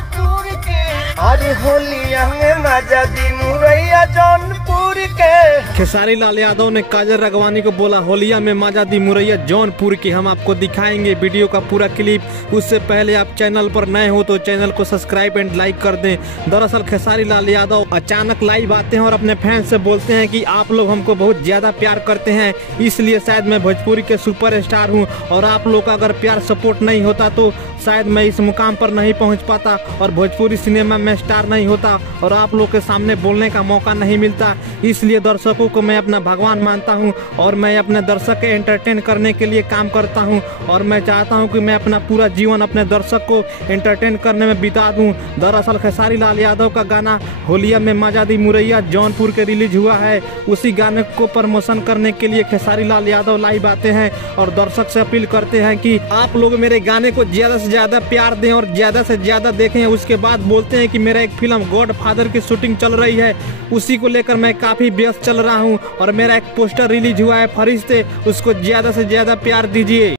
जौनपुर के, अरे होलिया में मजा दी मुरैया जौनपुर के। खेसारी लाल यादव ने काजल राघवानी को बोला होलिया में मजा दी मुरैया जौनपुर की। हम आपको दिखाएंगे वीडियो का पूरा क्लिप। उससे पहले आप चैनल पर नए हो तो चैनल को सब्सक्राइब एंड लाइक कर दें। दरअसल खेसारी लाल यादव अचानक लाइव आते हैं और अपने फैंस से बोलते हैं कि आप लोग हमको बहुत ज्यादा प्यार करते हैं, इसलिए शायद मैं भोजपुरी के सुपरस्टार हूं और आप लोग का अगर प्यार सपोर्ट नहीं होता तो शायद मैं इस मुकाम पर नहीं पहुंच पाता और भोजपुरी सिनेमा में स्टार नहीं होता और आप लोग के सामने बोलने का मौका नहीं मिलता। इसलिए दर्शकों को मैं अपना भगवान मानता हूं और मैं अपने दर्शक के एंटरटेन करने के लिए काम करता हूं और मैं चाहता हूं कि मैं अपना पूरा जीवन अपने दर्शक को एंटरटेन करने में बिता दूं। दरअसल खेसारी लाल यादव का गाना होलिया में मजा दी मुरैया जौनपुर के रिलीज हुआ है। उसी गाने को प्रमोशन करने के लिए खेसारी लाल यादव लाइव आते हैं और दर्शक से अपील करते हैं कि आप लोग मेरे गाने को ज्यादा से ज्यादा प्यार दें और ज्यादा से ज्यादा देखें। उसके बाद बोलते हैं कि मेरा एक फिल्म गॉड फादर की शूटिंग चल रही है, उसी को लेकर मैं काफी व्यस्त चल रहा हूं और मेरा एक पोस्टर रिलीज हुआ है फरिश्ते, उसको ज्यादा से ज्यादा प्यार दीजिए।